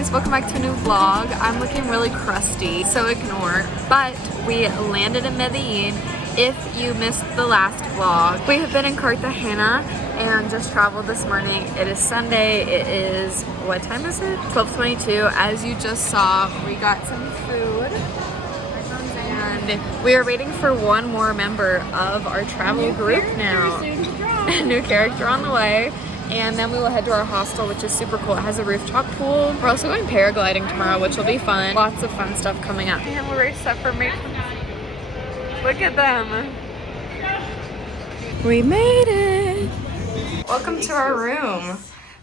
guys, welcome back to a new vlog. I'm looking really crusty, so ignore. But we landed in Medellin. If you missed the last vlog, we have been in Cartagena and just traveled this morning. It is Sunday. It is, what time is it? 12:22. As you just saw, we got some food. And we are waiting for one more member of our travel group now. A new character on the way. And then we will head to our hostel, which is super cool. It has a rooftop pool. We're also going paragliding tomorrow, which will be fun. Lots of fun stuff coming up. And we're ready set for me. Look at them. We made it. Welcome to our room.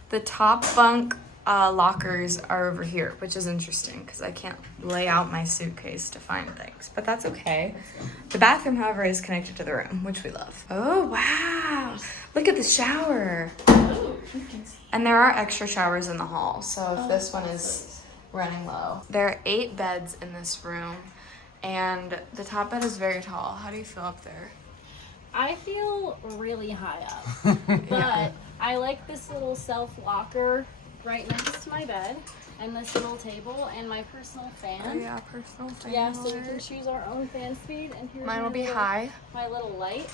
The top bunk lockers are over here, which is interesting because I can't lay out my suitcase to find things, but that's okay. The bathroom, however, is connected to the room, which we love. Oh, wow. Look at the shower. And there are extra showers in the hall, so if this one is running low. There are 8 beds in this room, and the top bed is very tall. How do you feel up there? I feel really high up, but I like this little self-locker right next to my bed, and this little table, and my personal fan. Oh yeah, personal fan. Yeah, so we can choose our own fan speed, and here's mine will be high. My little light.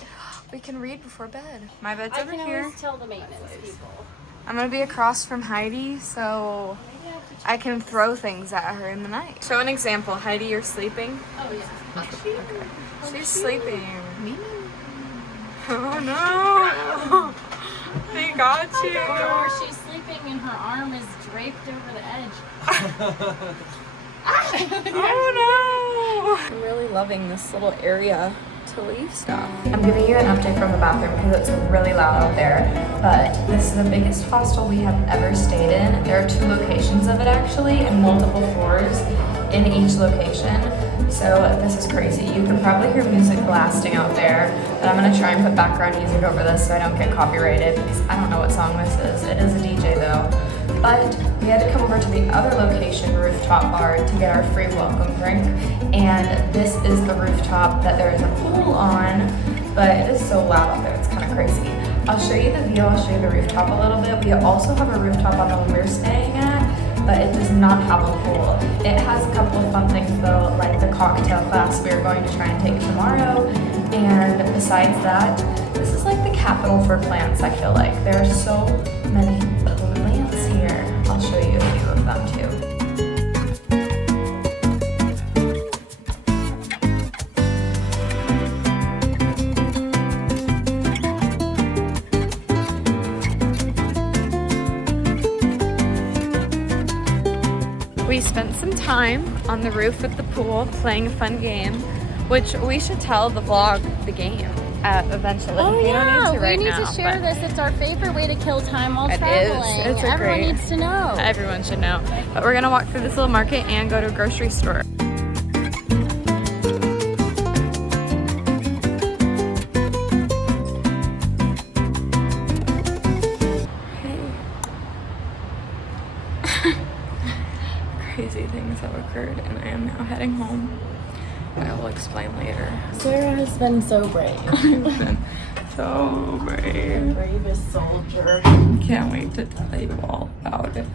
We can read before bed. My bed's over I can here. always tell the maintenance people. I'm gonna be across from Heidi, so I can throw things at her in the night. Show an example. Heidi, you're sleeping? Oh yeah. She's sleeping. Oh no! They got you. Or she's sleeping and her arm is draped over the edge. Oh no! I'm really loving this little area to leave stuff. I'm giving you an update from the bathroom because it's really loud out there, but this is the biggest hostel we have ever stayed in. There are 2 locations of it actually, and multiple floors in each location. So this is crazy. You can probably hear music blasting out there, but I'm gonna try and put background music over this so I don't get copyrighted because I don't know what song this is. It is a DJ though. But we had to come over to the other location, rooftop bar, to get our free welcome drink. And this is the rooftop that there is a pool on, but it is so loud out there, it's kind of crazy. I'll show you the view, I'll show you the rooftop a little bit. We also have a rooftop on the one we're staying at, but it does not have a pool. It has a couple of fun things though, like the cocktail class we are going to try and take tomorrow. And besides that, this is like the capital for plants, I feel like. There are so many plants here. I'll show you a few of them too. We spent some time on the roof at the pool playing a fun game, which we should tell the vlog the game eventually. Oh we yeah, don't need to right we need now, to share this. It's our favorite way to kill time while it traveling. is. It's Everyone great. needs to know. Everyone should know. But we're gonna walk through this little market and go to a grocery store. Crazy things have occurred and I am now heading home. I will explain later. Sarah has been so brave. I've been so brave. Bravest soldier. Can't wait to tell you all about it.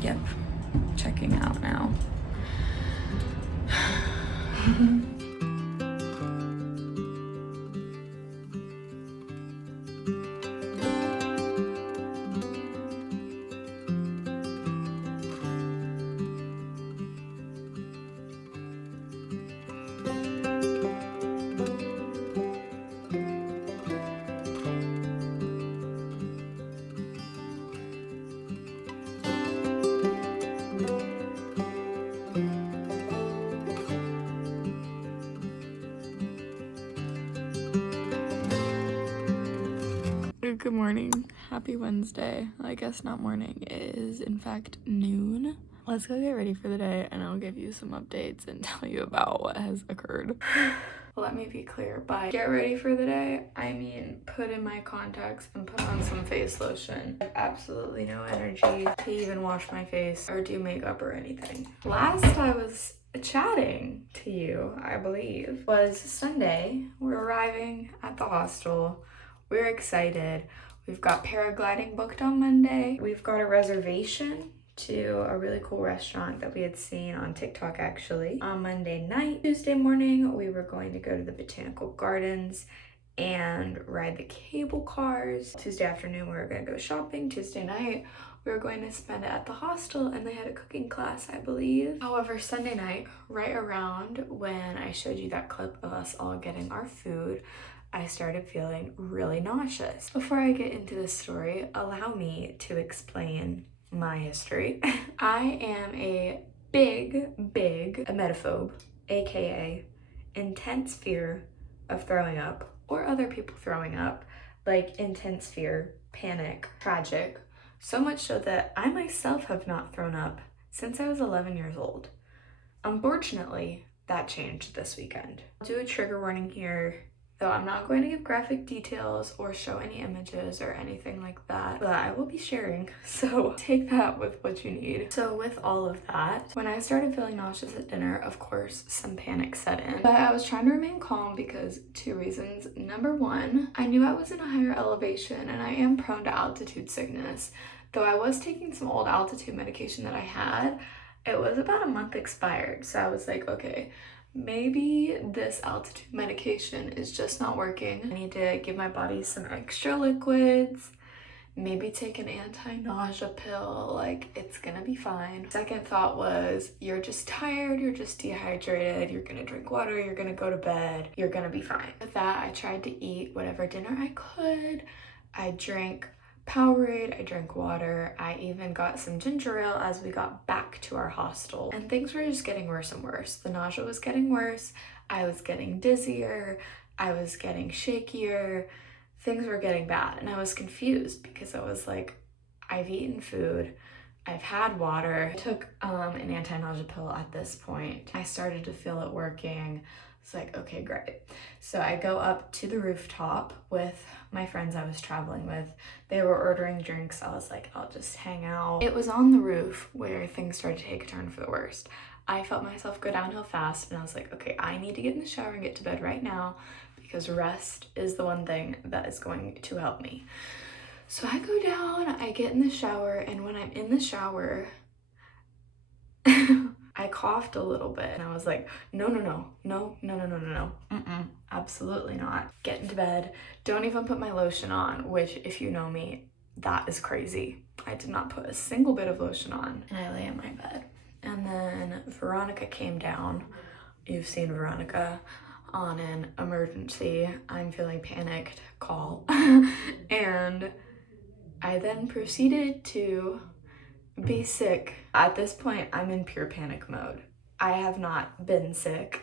Yep, checking out now. Good morning. Happy Wednesday. I guess not morning. It is in fact noon. Let's go get ready for the day and I'll give you some updates and tell you about what has occurred. Let me be clear. By get ready for the day, I mean put in my contacts and put on some face lotion. I have absolutely no energy to even wash my face or do makeup or anything. Last I was chatting to you, I believe, was Sunday. We're arriving at the hostel. We're excited. We've got paragliding booked on Monday. We've got a reservation to a really cool restaurant that we had seen on TikTok actually. On Monday night, Tuesday morning, we were going to go to the Botanical Gardens and ride the cable cars. Tuesday afternoon, we were gonna go shopping. Tuesday night, we were going to spend it at the hostel and they had a cooking class, I believe. However, Sunday night, right around when I showed you that clip of us all getting our food, I started feeling really nauseous. Before I get into this story, allow me to explain my history. I am a big emetophobe, aka intense fear of throwing up or other people throwing up, like intense fear, panic, tragic, so much so that I myself have not thrown up since I was 11 years old. Unfortunately, that changed this weekend. I'll do a trigger warning here, though I'm not going to give graphic details or show any images or anything like that, but I will be sharing, so take that with what you need. So with all of that, when I started feeling nauseous at dinner, of course, some panic set in, but I was trying to remain calm because 2 reasons. Number one, I knew I was in a higher elevation and I am prone to altitude sickness. Though I was taking some old altitude medication that I had, it was about a month expired, so I was like, okay, maybe this altitude medication is just not working. I need to give my body some extra liquids, maybe take an anti-nausea pill, like it's gonna be fine. Second thought was, you're just tired, you're just dehydrated, you're gonna drink water, you're gonna go to bed, you're gonna be fine. With that, I tried to eat whatever dinner I could. I drank Powerade, I drank water, I even got some ginger ale as we got back to our hostel. And things were just getting worse and worse. The nausea was getting worse, I was getting dizzier, I was getting shakier, things were getting bad. And I was confused because I was like, I've eaten food, I've had water. I took an anti-nausea pill at this point. I started to feel it working. It's like, okay, great. So I go up to the rooftop with my friends I was traveling with. They were ordering drinks. I was like, I'll just hang out. It was on the roof where things started to take a turn for the worst. I felt myself go downhill fast and I was like, okay, I need to get in the shower and get to bed right now because rest is the one thing that is going to help me. So I go down, I get in the shower, and when I'm in the shower, I coughed a little bit and I was like, no, absolutely not. Get into bed, don't even put my lotion on, which if you know me, that is crazy. I did not put a single bit of lotion on and I lay in my bed. And then Veronica came down. You've seen Veronica on an emergency, I'm feeling panicked call. And I then proceeded to be sick. At this point, I'm in pure panic mode. I have not been sick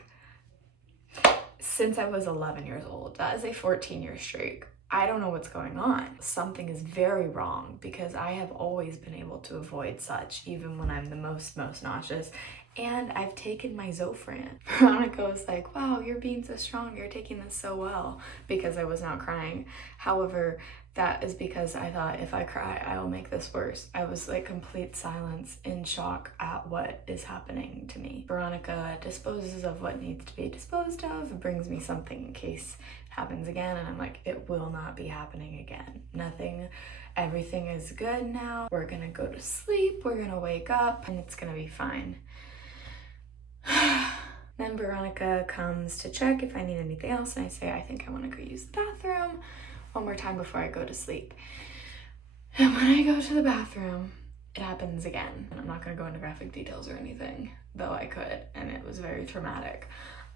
since I was 11 years old. That is a 14-year streak. I don't know what's going on. Something is very wrong because I have always been able to avoid such, even when I'm the most nauseous. And I've taken my Zofran. Veronica was like, wow, you're being so strong. You're taking this so well, because I was not crying. However, that is because I thought if I cry, I will make this worse. I was like complete silence, in shock at what is happening to me. Veronica disposes of what needs to be disposed of, brings me something in case it happens again, and I'm like, it will not be happening again. Nothing, everything is good now. We're gonna go to sleep, we're gonna wake up, and it's gonna be fine. Then Veronica comes to check if I need anything else, and I say, I think I wanna go use the bathroom one more time before I go to sleep. And when I go to the bathroom, it happens again. And I'm not gonna go into graphic details or anything, though I could, and it was very traumatic.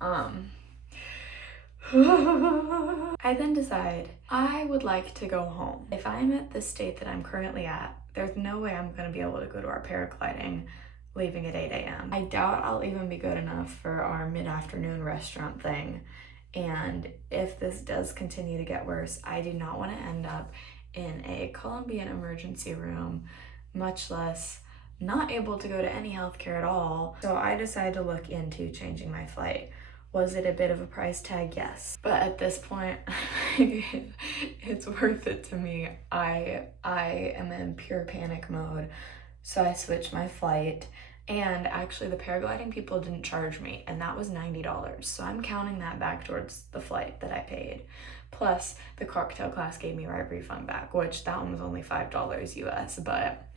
I then decide I would like to go home. If I'm at the state that I'm currently at, there's no way I'm gonna be able to go to our paragliding leaving at 8 a.m. I doubt I'll even be good enough for our mid-afternoon restaurant thing. And if this does continue to get worse, I do not want to end up in a Colombian emergency room, much less not able to go to any healthcare at all. So I decided to look into changing my flight. Was it a bit of a price tag? Yes. But at this point, it's worth it to me. I am in pure panic mode. So I switched my flight. And actually the paragliding people didn't charge me, and that was $90. So I'm counting that back towards the flight that I paid. Plus the cocktail class gave me my refund back, which that one was only $5 US, but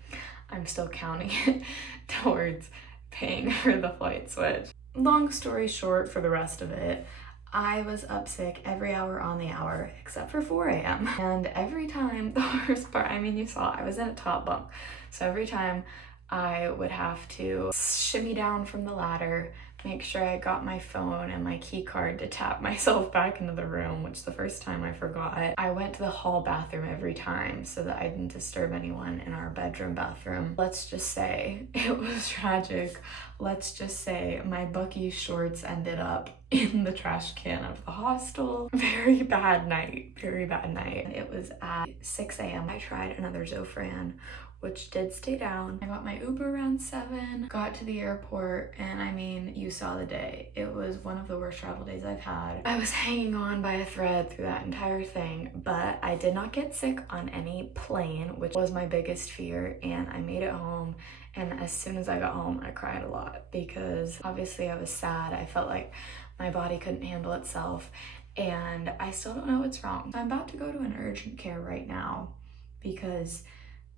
I'm still counting it towards paying for the flight switch. Long story short, for the rest of it, I was up sick every hour on the hour except for 4 a.m. And every time, the worst part, I mean, you saw I was in a top bunk. So every time I would have to shimmy down from the ladder, make sure I got my phone and my key card to tap myself back into the room, which the first time I forgot. I went to the hall bathroom every time so that I didn't disturb anyone in our bedroom bathroom. Let's just say it was tragic. Let's just say my Bucky shorts ended up in the trash can of the hostel. Very bad night, very bad night. It was at 6 a.m. I tried another Zofran, which did stay down. I got my Uber around 7, got to the airport, and I mean, you saw the day. It was one of the worst travel days I've had. I was hanging on by a thread through that entire thing, but I did not get sick on any plane, which was my biggest fear, and I made it home. And as soon as I got home, I cried a lot because obviously I was sad. I felt like my body couldn't handle itself, and I still don't know what's wrong. I'm about to go to an urgent care right now because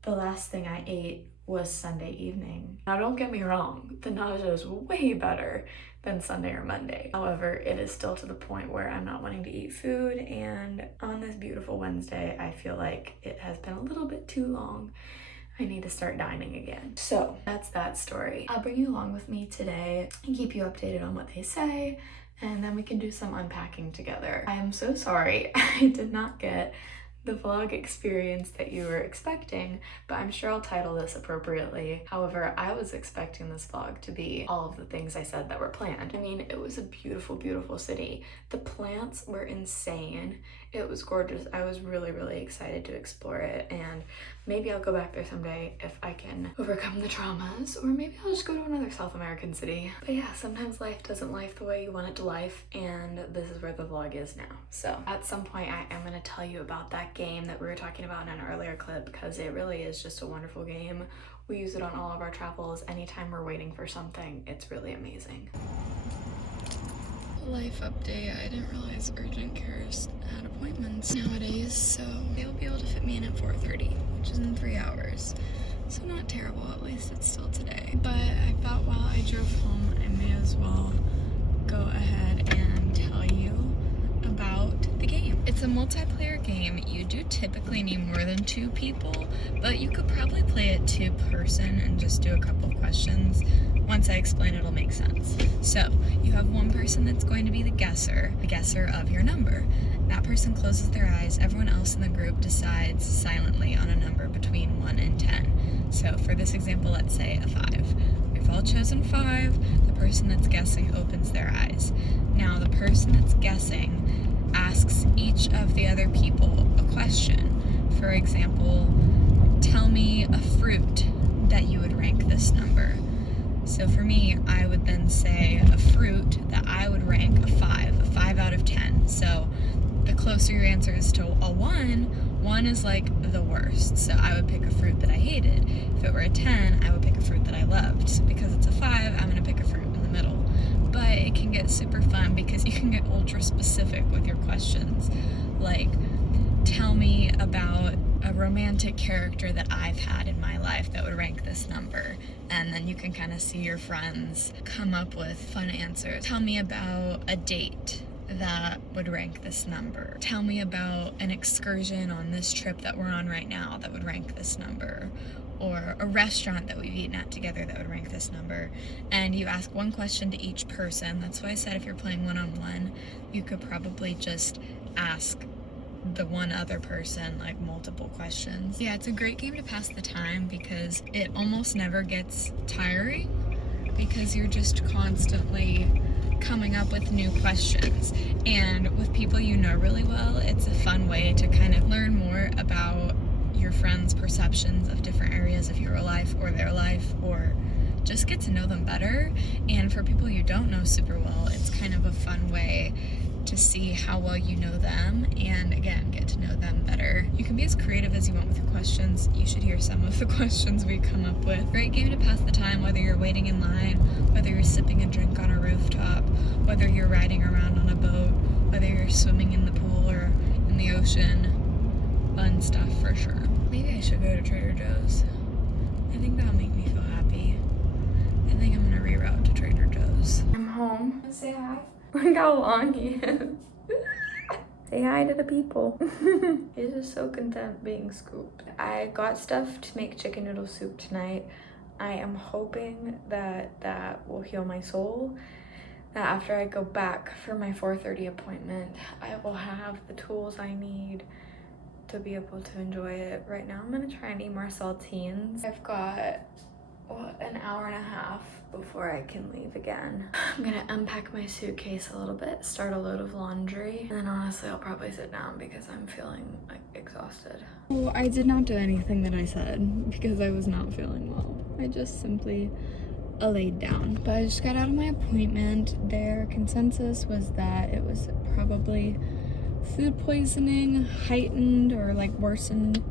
the last thing I ate was Sunday evening. Now don't get me wrong, the nausea is way better than Sunday or Monday. However, it is still to the point where I'm not wanting to eat food, and on this beautiful Wednesday, I feel like it has been a little bit too long. I need to start dining again. So that's that story. I'll bring you along with me today and keep you updated on what they say, and then we can do some unpacking together. I am so sorry I did not get the vlog experience that you were expecting, but I'm sure I'll title this appropriately. However, I was expecting this vlog to be all of the things I said that were planned. I mean, it was a beautiful, beautiful city. The plants were insane. It was gorgeous. I was really, really excited to explore it, and maybe I'll go back there someday if I can overcome the traumas, or maybe I'll just go to another South American city. But yeah, sometimes life doesn't life the way you want it to life, and this is where the vlog is now. So at some point I am gonna tell you about that game that we were talking about in an earlier clip, because it really is just a wonderful game. We use it on all of our travels. Anytime we're waiting for something, it's really amazing. Life update. I didn't realize urgent cares had appointments nowadays, so they'll be able to fit me in at 4:30, which is in 3 hours. So not terrible, at least it's still today. But I thought while I drove home, I may as well go ahead and tell you about the game. It's a multiplayer game. You do typically need more than 2 people, but you could probably play it 2-person and just do a couple questions. Once I explain, it'll make sense. So you have one person that's going to be the guesser of your number. That person closes their eyes. Everyone else in the group decides silently on a number between 1 and 10. So for this example, let's say a 5. We've all chosen 5. The person that's guessing opens their eyes. Now the person that's guessing asks each of the other people a question. For example, tell me a fruit that you would rank this number. So for me, I would then say a fruit that I would rank a 5 out of 10. So the closer your answer is to a 1 is like the worst. So I would pick a fruit that I hated. If it were a 10, I would pick a fruit that I loved. So because it's a 5, I'm gonna pick a fruit in the middle. But it can get super fun because you can get ultra specific with your questions. Like, tell me about a romantic character that I've had in my life that would rank this number. And then you can kind of see your friends come up with fun answers. Tell me about a date that would rank this number. Tell me about an excursion on this trip that we're on right now that would rank this number. Or a restaurant that we've eaten at together that would rank this number. And you ask one question to each person. That's why I said if you're playing one-on-one, you could probably just ask the one other person like multiple questions. Yeah, it's a great game to pass the time because it almost never gets tiring because you're just constantly coming up with new questions. And with people you know really well, it's a fun way to kind of learn more about your friends' perceptions of different areas of your life or their life, or just get to know them better. And for people you don't know super well, it's kind of a fun way to see how well you know them and again get to know them better. You can be as creative as you want with your questions. You should hear some of the questions we come up with. Great game to pass the time, whether you're waiting in line, whether you're sipping a drink on a rooftop, whether you're riding around on a boat, whether you're swimming in the pool or in the ocean. Fun stuff for sure. Maybe I should go to Trader Joe's. I think that'll make me feel happy. I think I'm gonna reroute to Trader Joe's. I'm home. Say hi. Look how long he is. Say hi to the people. He's just so content being scooped. I got stuff to make chicken noodle soup tonight. I am hoping that that will heal my soul. That after I go back for my 4:30 appointment, I will have the tools I need to be able to enjoy it. Right now, I'm gonna try and eat more saltines. I've got an hour and a half before I can leave again. I'm gonna unpack my suitcase a little bit, start a load of laundry, and then honestly I'll probably sit down because I'm feeling like exhausted. Well, I did not do anything that I said because I was not feeling well. I just simply laid down. But I just got out of my appointment. Their consensus was that it was probably food poisoning, heightened or like worsened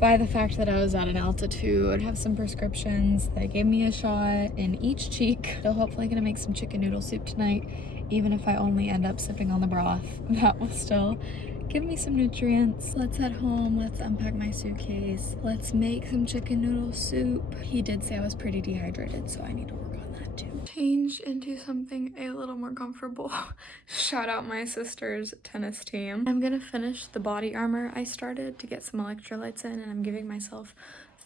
by the fact that I was at an altitude. Have some prescriptions. They gave me a shot in each cheek. Still hopefully gonna make some chicken noodle soup tonight, even if I only end up sipping on the broth. That will still give me some nutrients. Let's head home. Let's unpack my suitcase. Let's make some chicken noodle soup. He did say I was pretty dehydrated, so I need to work on that too. Change into something a little more comfortable. Shout out my sister's tennis team. I'm gonna finish the body armor I started to get some electrolytes in, and I'm giving myself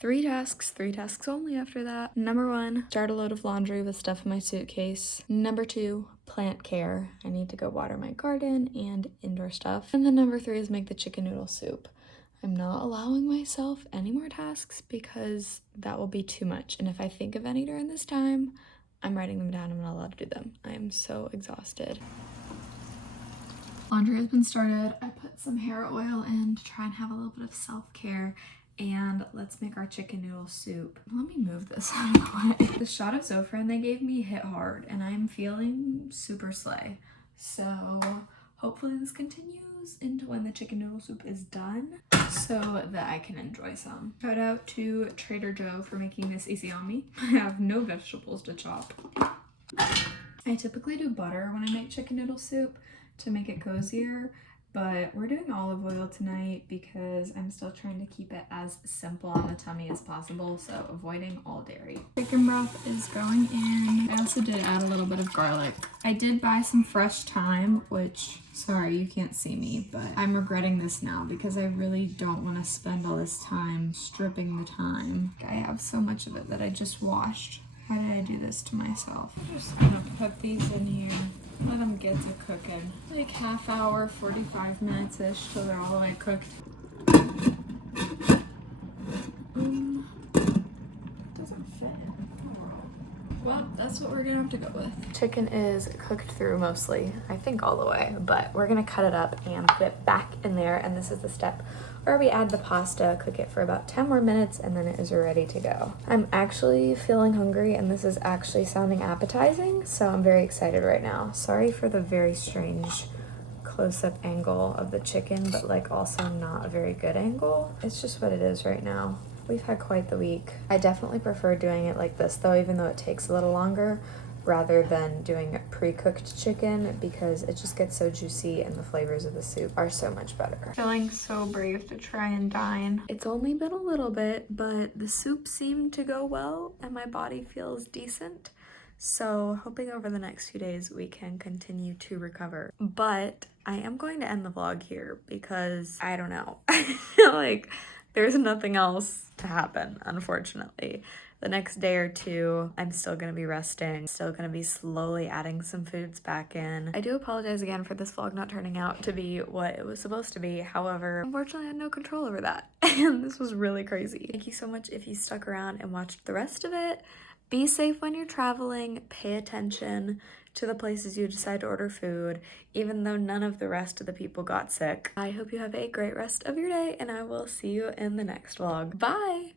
3 tasks only after that. Number 1, start a load of laundry with stuff in my suitcase. Number 2, plant care. I need to go water my garden and indoor stuff. And then number 3 is make the chicken noodle soup. I'm not allowing myself any more tasks because that will be too much. And if I think of any during this time, I'm writing them down. I'm not allowed to do them. I am so exhausted. Laundry has been started. I put some hair oil in to try and have a little bit of self-care. And let's make our chicken noodle soup. Let me move this out of the way. The shot of Zofran they gave me hit hard and I'm feeling super slay. So hopefully this continues into when the chicken noodle soup is done so that I can enjoy some. Shout out to Trader Joe for making this easy on me. I have no vegetables to chop. I typically do butter when I make chicken noodle soup to make it cozier, but we're doing olive oil tonight because I'm still trying to keep it as simple on the tummy as possible, so avoiding all dairy. Chicken broth is going in. I also did add a little bit of garlic. I did buy some fresh thyme, which, sorry, you can't see me, but I'm regretting this now because I really don't want to spend all this time stripping the thyme. I have so much of it that I just washed. Why did I do this to myself? I'm just gonna put these in here. Let them get to cooking. Like half hour, 45 minutes-ish till they're all the way cooked. Doesn't fit. Well, that's what we're gonna have to go with. Chicken is cooked through mostly, I think all the way, but we're gonna cut it up and put it back in there, and this is the step where we add the pasta, cook it for about 10 more minutes, and then it is ready to go. I'm actually feeling hungry, and this is actually sounding appetizing, so I'm very excited right now. Sorry for the very strange close-up angle of the chicken, but like also not a very good angle. It's just what it is right now. We've had quite the week. I definitely prefer doing it like this though, even though it takes a little longer, rather than doing pre-cooked chicken because it just gets so juicy and the flavors of the soup are so much better. Feeling so brave to try and dine. It's only been a little bit, but the soup seemed to go well and my body feels decent. So hoping over the next few days we can continue to recover. But I am going to end the vlog here because I don't know. I feel like there's nothing else to happen, unfortunately. The next day or two, I'm still gonna be resting, still gonna be slowly adding some foods back in. I do apologize again for this vlog not turning out to be what it was supposed to be. However, unfortunately, I had no control over that. And this was really crazy. Thank you so much if you stuck around and watched the rest of it. Be safe when you're traveling, pay attention to the places you decide to order food, even though none of the rest of the people got sick. I hope you have a great rest of your day, and I will see you in the next vlog. Bye!